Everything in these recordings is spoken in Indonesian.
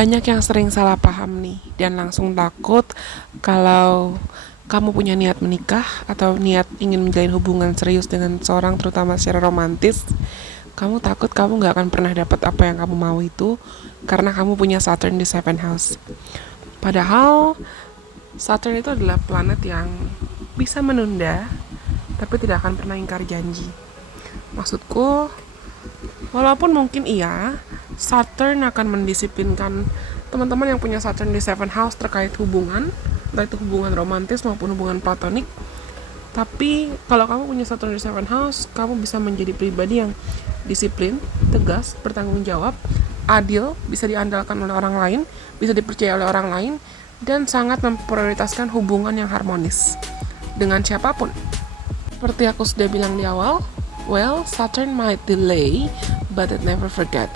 Banyak yang sering salah paham nih dan langsung takut kalau kamu punya niat menikah atau niat ingin menjalin hubungan serius dengan seorang terutama secara romantis. Kamu takut kamu gak akan pernah dapat apa yang kamu mau itu karena kamu punya Saturn di 7th house. Padahal Saturn itu adalah planet yang bisa menunda tapi tidak akan pernah ingkar janji. Maksudku, walaupun mungkin iya, Saturn akan mendisiplinkan teman-teman yang punya Saturn di 7th house terkait hubungan, entah itu hubungan romantis maupun hubungan platonik. Tapi kalau kamu punya Saturn di 7th house, kamu bisa menjadi pribadi yang disiplin, tegas, bertanggung jawab, adil, bisa diandalkan oleh orang lain, bisa dipercaya oleh orang lain, dan sangat memprioritaskan hubungan yang harmonis dengan siapapun. Seperti aku sudah bilang di awal, well, Saturn might delay, but it never forget.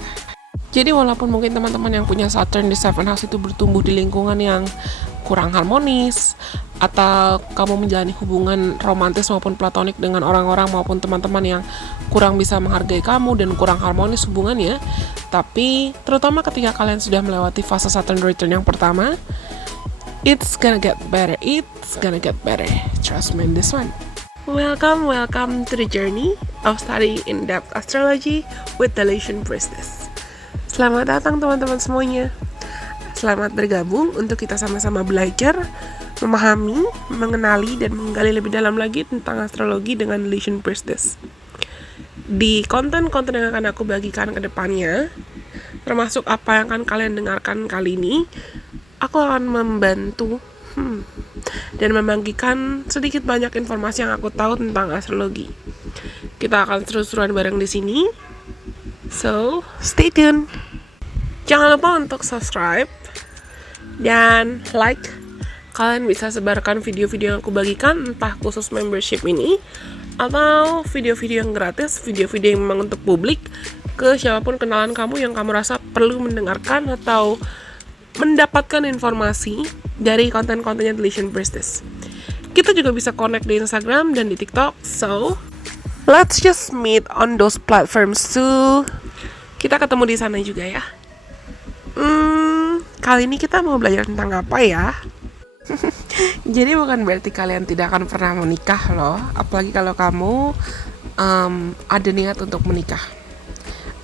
Jadi walaupun mungkin teman-teman yang punya Saturn di 7th house itu bertumbuh di lingkungan yang kurang harmonis, atau kamu menjalani hubungan romantis maupun platonik dengan orang-orang maupun teman-teman yang kurang bisa menghargai kamu dan kurang harmonis hubungannya, tapi terutama ketika kalian sudah melewati fase Saturn return yang pertama, it's gonna get better, trust me in this one. Welcome to the journey of studying in-depth astrology with the Lation Priestess. Selamat datang teman-teman semuanya. Selamat bergabung untuk kita sama-sama belajar, memahami, mengenali, dan menggali lebih dalam lagi tentang astrologi dengan Lation Priestess. Di konten-konten yang akan aku bagikan ke depannya, termasuk apa yang akan kalian dengarkan kali ini, aku akan membantu dan membagikan sedikit banyak informasi yang aku tahu tentang astrologi. Kita akan seru-seruan bareng di sini. So, stay tuned. Jangan lupa untuk subscribe dan like. Kalian bisa sebarkan video-video yang aku bagikan, entah khusus membership ini atau video-video yang gratis, video-video yang memang untuk publik, ke siapapun kenalan kamu yang kamu rasa perlu mendengarkan atau mendapatkan informasi dari konten-kontennya The Lation Priestess. Kita juga bisa connect di Instagram dan di TikTok. So, let's just meet on those platforms too. Kita ketemu di sana juga ya. Kali ini kita mau belajar tentang apa ya? Jadi bukan berarti kalian tidak akan pernah menikah loh. Apalagi kalau kamu ada niat untuk menikah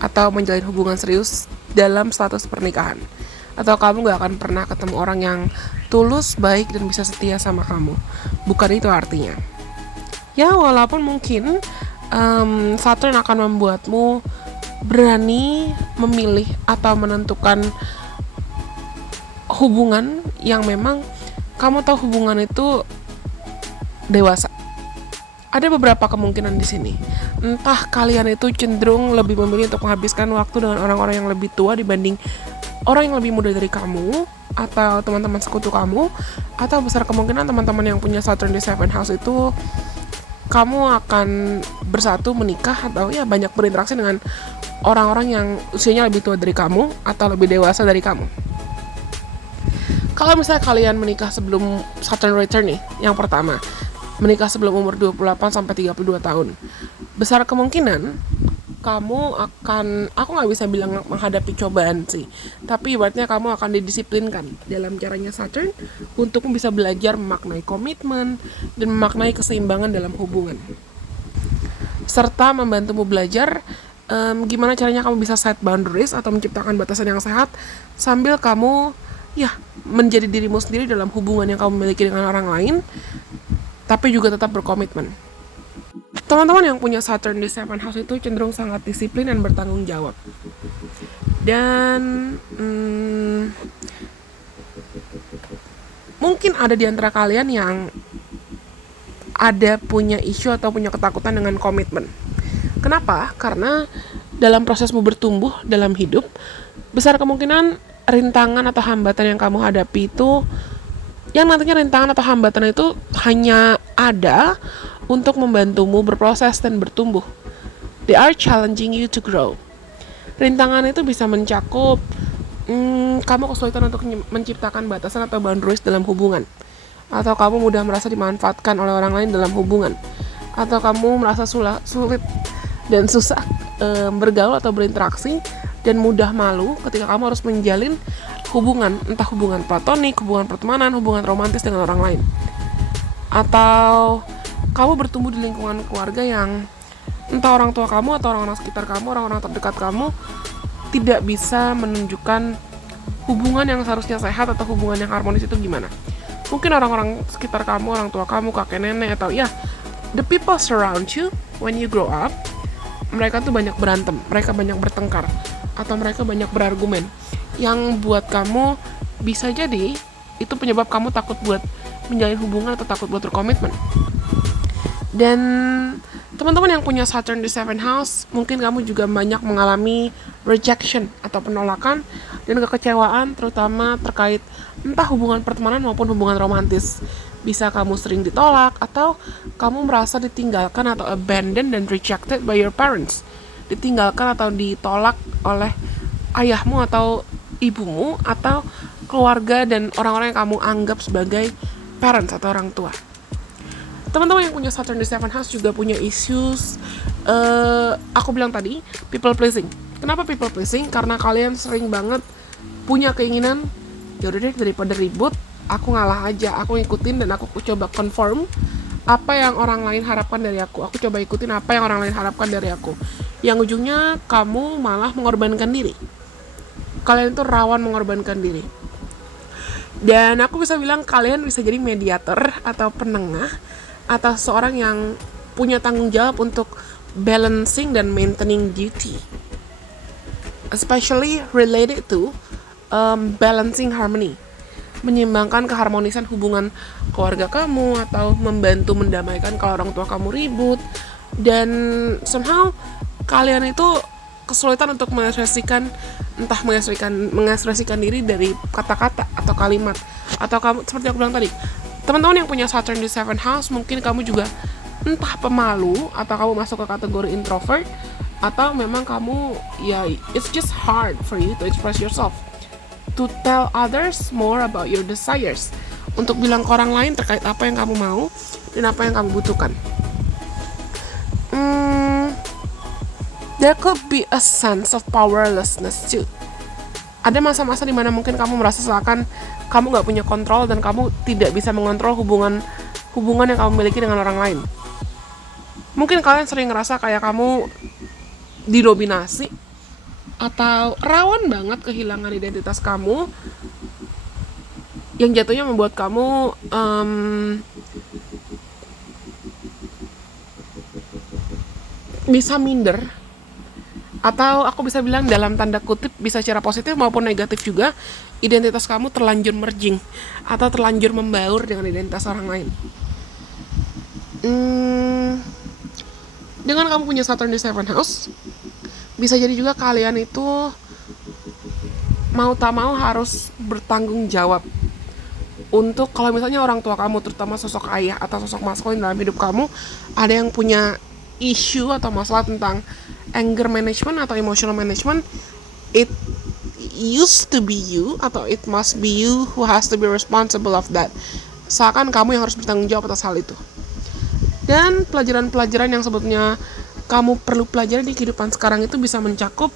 atau menjalin hubungan serius dalam status pernikahan, atau kamu gak akan pernah ketemu orang yang tulus, baik, dan bisa setia sama kamu. Bukan itu artinya. Ya, walaupun mungkin Saturn akan membuatmu berani memilih atau menentukan hubungan yang memang kamu tahu hubungan itu dewasa. Ada beberapa kemungkinan di sini. Entah kalian itu cenderung lebih memilih untuk menghabiskan waktu dengan orang-orang yang lebih tua dibanding orang yang lebih muda dari kamu, atau teman-teman sekutu kamu, atau besar kemungkinan teman-teman yang punya Saturn di 7th house itu kamu akan bersatu menikah atau ya banyak berinteraksi dengan orang-orang yang usianya lebih tua dari kamu atau lebih dewasa dari kamu. Kalau misalnya kalian menikah sebelum Saturn return nih, yang pertama, menikah sebelum umur 28 sampai 32 tahun, besar kemungkinan kamu akan, aku gak bisa bilang menghadapi cobaan sih, tapi ibaratnya kamu akan didisiplinkan dalam caranya Saturn untuk bisa belajar memaknai komitmen dan memaknai keseimbangan dalam hubungan, serta membantumu belajar gimana caranya kamu bisa set boundaries atau menciptakan batasan yang sehat sambil kamu ya menjadi dirimu sendiri dalam hubungan yang kamu miliki dengan orang lain, tapi juga tetap berkomitmen. Teman-teman yang punya Saturn di 7th house itu cenderung sangat disiplin dan bertanggung jawab. Dan mungkin ada di antara kalian yang ada punya isu atau punya ketakutan dengan komitmen. Kenapa? Karena dalam prosesmu bertumbuh dalam hidup, besar kemungkinan rintangan atau hambatan yang kamu hadapi itu, yang nantinya rintangan atau hambatan itu hanya ada untuk membantumu berproses dan bertumbuh. They are challenging you to grow. Rintangan itu bisa mencakup kamu kesulitan untuk menciptakan batasan atau boundaries dalam hubungan, atau kamu mudah merasa dimanfaatkan oleh orang lain dalam hubungan, atau kamu merasa sulit dan susah bergaul atau berinteraksi dan mudah malu ketika kamu harus menjalin hubungan, entah hubungan platonik, hubungan pertemanan, hubungan romantis dengan orang lain. Atau kamu bertumbuh di lingkungan keluarga yang entah orang tua kamu atau orang-orang sekitar kamu, orang-orang terdekat kamu tidak bisa menunjukkan hubungan yang seharusnya sehat atau hubungan yang harmonis itu gimana. Mungkin orang-orang sekitar kamu, orang tua kamu, kakek nenek, atau ya the people surround you when you grow up, mereka tuh banyak berantem, mereka banyak bertengkar, atau mereka banyak berargumen, yang buat kamu bisa jadi itu penyebab kamu takut buat menjalin hubungan atau takut buat berkomitmen. Dan teman-teman yang punya Saturn di 7th house, mungkin kamu juga banyak mengalami rejection atau penolakan dan kekecewaan, terutama terkait entah hubungan pertemanan maupun hubungan romantis. Bisa kamu sering ditolak atau kamu merasa ditinggalkan atau abandoned dan rejected by your parents. Ditinggalkan atau ditolak oleh ayahmu atau ibumu atau keluarga dan orang-orang yang kamu anggap sebagai parents atau orang tua. Teman-teman yang punya Saturn di 7th house juga punya issues, aku bilang tadi, people pleasing. Kenapa people pleasing? Karena kalian sering banget punya keinginan, yaudah deh daripada ribut, aku ngalah aja, aku ngikutin dan aku coba conform apa yang orang lain harapkan dari aku coba ikutin apa yang orang lain harapkan dari aku. Yang ujungnya kamu malah mengorbankan diri. Kalian tuh rawan mengorbankan diri. Dan aku bisa bilang kalian bisa jadi mediator atau penengah atau seorang yang punya tanggung jawab untuk balancing dan maintaining duty, especially related to balancing harmony, menyeimbangkan keharmonisan hubungan keluarga kamu atau membantu mendamaikan kalau orang tua kamu ribut. Dan somehow kalian itu kesulitan untuk mengekspresikan diri dari kata-kata atau kalimat, atau kamu seperti aku bilang tadi, teman-teman yang punya Saturn di 7th house, mungkin kamu juga entah pemalu atau kamu masuk ke kategori introvert, atau memang kamu ya it's just hard for you to express yourself, to tell others more about your desires, untuk bilang ke orang lain terkait apa yang kamu mau dan apa yang kamu butuhkan. There could be a sense of powerlessness too. Ada masa-masa dimana mungkin kamu merasa seakan kamu gak punya kontrol dan kamu tidak bisa mengontrol hubungan yang kamu miliki dengan orang lain. Mungkin kalian sering ngerasa kayak kamu didominasi atau rawan banget kehilangan identitas kamu, yang jatuhnya membuat kamu bisa minder. Atau aku bisa bilang dalam tanda kutip bisa secara positif maupun negatif juga, identitas kamu terlanjur merging atau terlanjur membaur dengan identitas orang lain. Dengan kamu punya Saturn di 7th house, bisa jadi juga kalian itu mau tak mau harus bertanggung jawab untuk kalau misalnya orang tua kamu, terutama sosok ayah atau sosok maskulin dalam hidup kamu, ada yang punya isu atau masalah tentang anger management atau emotional management, it used to be you atau it must be you who has to be responsible of that. Seakan kamu yang harus bertanggung jawab atas hal itu. Dan pelajaran-pelajaran yang sebetulnya kamu perlu pelajari di kehidupan sekarang itu bisa mencakup,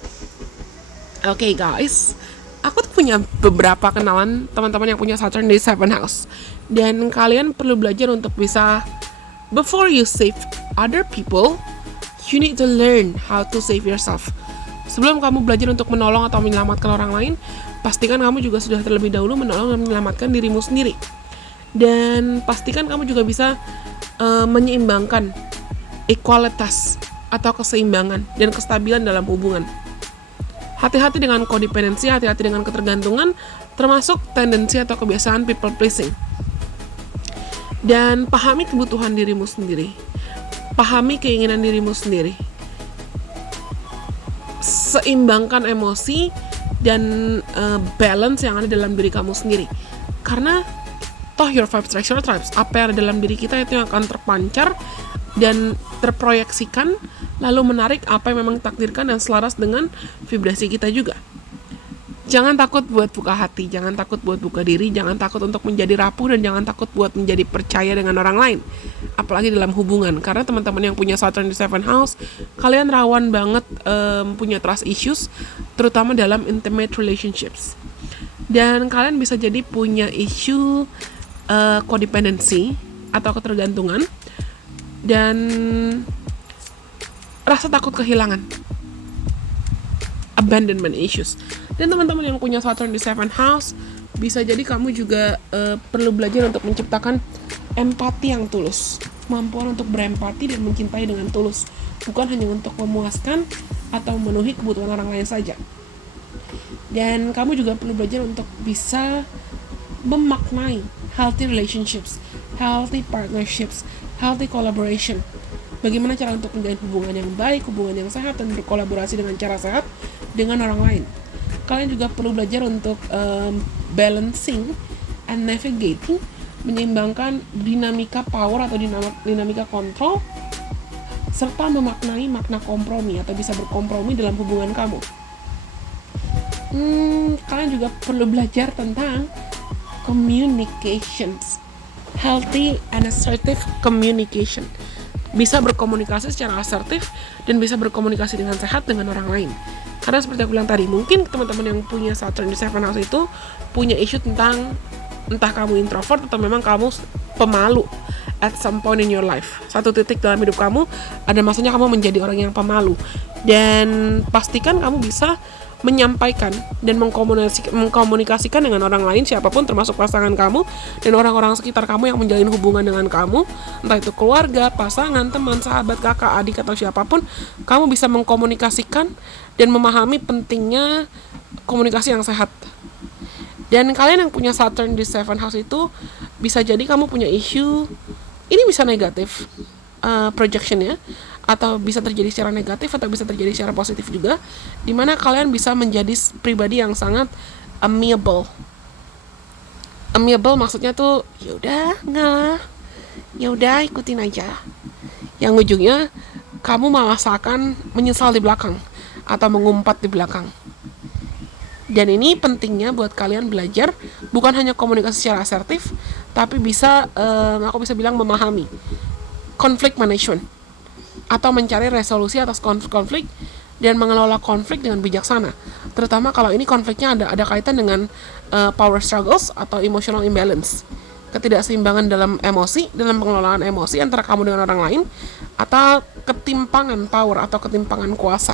okay guys, aku tuh punya beberapa kenalan teman-teman yang punya Saturn di 7th house, dan kalian perlu belajar untuk bisa, before you save other people, you need to learn how to save yourself. Sebelum kamu belajar untuk menolong atau menyelamatkan orang lain, pastikan kamu juga sudah terlebih dahulu menolong dan menyelamatkan dirimu sendiri. Dan pastikan kamu juga bisa menyeimbangkan ekualitas atau keseimbangan dan kestabilan dalam hubungan. Hati-hati dengan kodependensi, hati-hati dengan ketergantungan, termasuk tendensi atau kebiasaan people pleasing. Dan pahami kebutuhan dirimu sendiri. Pahami keinginan dirimu sendiri. Seimbangkan emosi dan balance yang ada dalam diri kamu sendiri. Karena toh your vibes attract your tribes. Apa yang ada dalam diri kita itu yang akan terpancar dan terproyeksikan, lalu menarik apa yang memang takdirkan dan selaras dengan vibrasi kita juga. Jangan takut buat buka hati, jangan takut buat buka diri, jangan takut untuk menjadi rapuh, dan jangan takut buat menjadi percaya dengan orang lain, apalagi dalam hubungan. Karena teman-teman yang punya Saturn di 7th house, kalian rawan banget punya trust issues, terutama dalam intimate relationships. Dan kalian bisa jadi punya isu codependency atau ketergantungan dan rasa takut kehilangan, abandonment issues. Dan teman-teman yang punya Saturn di 7th house, bisa jadi kamu juga perlu belajar untuk menciptakan empati yang tulus, kemampuan untuk berempati dan mencintai dengan tulus, bukan hanya untuk memuaskan atau memenuhi kebutuhan orang lain saja. Dan kamu juga perlu belajar untuk bisa memaknai healthy relationships, healthy partnerships, healthy collaboration. Bagaimana cara untuk menjalin hubungan yang baik, hubungan yang sehat, dan berkolaborasi dengan cara sehat dengan orang lain. Kalian juga perlu belajar untuk balancing and navigating, menyeimbangkan dinamika power atau dinamika kontrol, serta memaknai makna kompromi atau bisa berkompromi dalam hubungan kamu. Kalian juga perlu belajar tentang communications, healthy and assertive communication. Bisa berkomunikasi secara asertif dan bisa berkomunikasi dengan sehat dengan orang lain. Karena seperti aku bilang tadi, mungkin teman-teman yang punya Saturn di 7th house itu punya isu tentang entah kamu introvert atau memang kamu pemalu at some point in your life. Satu titik dalam hidup kamu ada masanya kamu menjadi orang yang pemalu. Dan pastikan kamu bisa menyampaikan dan mengkomunikasikan dengan orang lain, siapapun termasuk pasangan kamu dan orang-orang sekitar kamu yang menjalin hubungan dengan kamu, entah itu keluarga, pasangan, teman, sahabat, kakak, adik, atau siapapun. Kamu bisa mengkomunikasikan dan memahami pentingnya komunikasi yang sehat. Dan kalian yang punya Saturn di 7th house itu bisa jadi kamu punya isu, ini bisa negatif projectionnya, atau bisa terjadi secara negatif atau bisa terjadi secara positif juga, dimana kalian bisa menjadi pribadi yang sangat amiable. Amiable maksudnya tuh yaudah ngalah, yaudah ikutin aja, yang ujungnya kamu malah seakan menyesal di belakang atau mengumpat di belakang. Dan ini pentingnya buat kalian belajar bukan hanya komunikasi secara asertif, tapi bisa aku bisa bilang memahami conflict management atau mencari resolusi atas konflik dan mengelola konflik dengan bijaksana. Terutama kalau ini konfliknya ada kaitan dengan power struggles atau emotional imbalance, ketidakseimbangan dalam emosi, dalam pengelolaan emosi antara kamu dengan orang lain, atau ketimpangan power atau ketimpangan kuasa.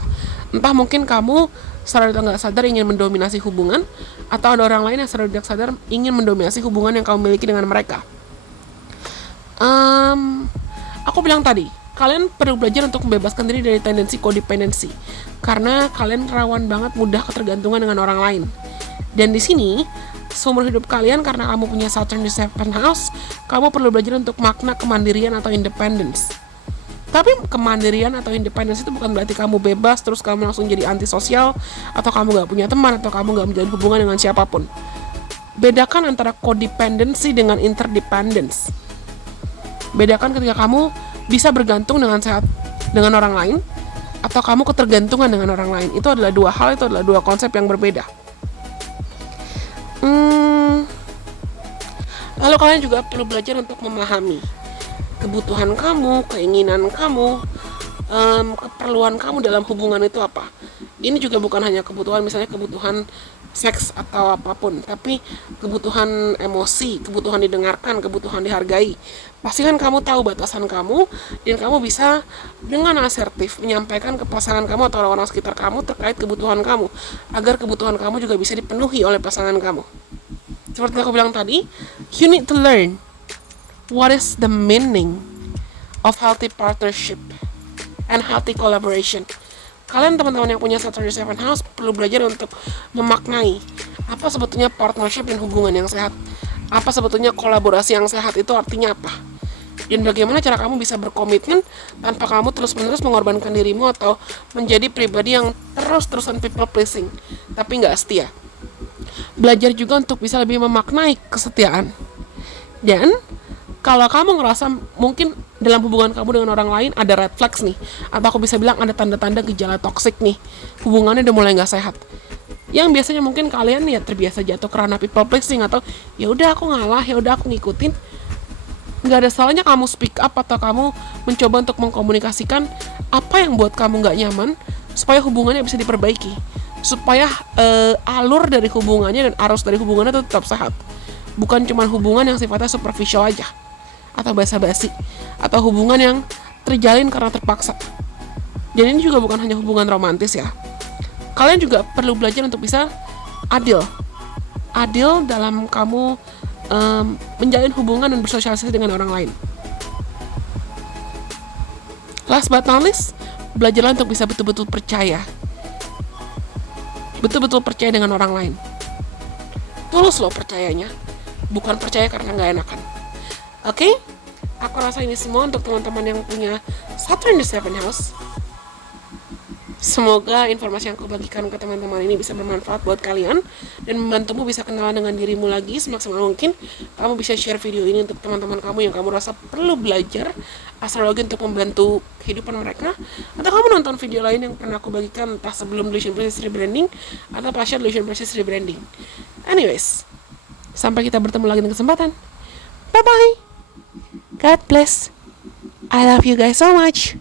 Entah mungkin kamu sadar atau nggak sadar ingin mendominasi hubungan, atau ada orang lain yang sadar tidak sadar ingin mendominasi hubungan yang kamu miliki dengan mereka. Aku bilang tadi, kalian perlu belajar untuk membebaskan diri dari tendensi codependency, karena kalian rawan banget mudah ketergantungan dengan orang lain. Dan di sini seumur hidup kalian, karena kamu punya Saturn di 7th house, kamu perlu belajar untuk makna kemandirian atau independence. Tapi kemandirian atau independence itu bukan berarti kamu bebas terus kamu langsung jadi antisosial, atau kamu gak punya teman, atau kamu gak menjalin hubungan dengan siapapun. Bedakan antara codependency dengan interdependence. Bedakan ketika kamu bisa bergantung dengan sehat dengan orang lain, atau kamu ketergantungan dengan orang lain. Itu adalah dua hal, itu adalah dua konsep yang berbeda. Lalu kalian juga perlu belajar untuk memahami kebutuhan kamu, keinginan kamu, keperluan kamu dalam hubungan itu apa. Ini juga bukan hanya kebutuhan, misalnya kebutuhan seks atau apapun, tapi kebutuhan emosi, kebutuhan didengarkan, kebutuhan dihargai. Pastikan kamu tahu batasan kamu, dan kamu bisa dengan asertif menyampaikan ke pasangan kamu atau orang-orang sekitar kamu terkait kebutuhan kamu, agar kebutuhan kamu juga bisa dipenuhi oleh pasangan kamu. Seperti aku bilang tadi, you need to learn what is the meaning of healthy partnership and healthy collaboration. Kalian teman-teman yang punya Saturn di 7th house perlu belajar untuk memaknai apa sebetulnya partnership dan hubungan yang sehat. Apa sebetulnya kolaborasi yang sehat itu artinya apa. Dan bagaimana cara kamu bisa berkomitmen tanpa kamu terus-menerus mengorbankan dirimu atau menjadi pribadi yang terus-terusan people pleasing tapi gak setia. Belajar juga untuk bisa lebih memaknai kesetiaan. Dan kalau kamu ngerasa mungkin dalam hubungan kamu dengan orang lain ada red flags nih, atau aku bisa bilang ada tanda-tanda gejala toksik nih, hubungannya udah mulai gak sehat, yang biasanya mungkin kalian ya terbiasa jatuh karena people pleasing, atau ya udah aku ngalah, ya udah aku ngikutin. Nggak ada salahnya kamu speak up atau kamu mencoba untuk mengkomunikasikan apa yang buat kamu nggak nyaman supaya hubungannya bisa diperbaiki. supaya alur dari hubungannya dan arus dari hubungannya itu tetap sehat. Bukan cuma hubungan yang sifatnya superficial aja, atau basa-basi, atau hubungan yang terjalin karena terpaksa. Dan ini juga bukan hanya hubungan romantis ya. Kalian juga perlu belajar untuk bisa adil dalam kamu menjalin hubungan dan bersosialisasi dengan orang lain. Last but not least, belajarlah untuk bisa betul-betul percaya dengan orang lain. Tulus loh percayanya, bukan percaya karena gak enakan. Oke? Aku rasa ini semua untuk teman-teman yang punya Saturn in the 7th house. Semoga informasi yang aku bagikan ke teman-teman ini bisa bermanfaat buat kalian dan membantumu bisa kenalan dengan dirimu lagi semaksimal mungkin. Kamu bisa share video ini untuk teman-teman kamu yang kamu rasa perlu belajar astrologi untuk membantu kehidupan mereka. Atau kamu nonton video lain yang pernah aku bagikan entah sebelum Delusion Process Rebranding atau pasca Delusion Process Rebranding. Anyways, sampai kita bertemu lagi di kesempatan. Bye-bye. God bless. I love you guys so much.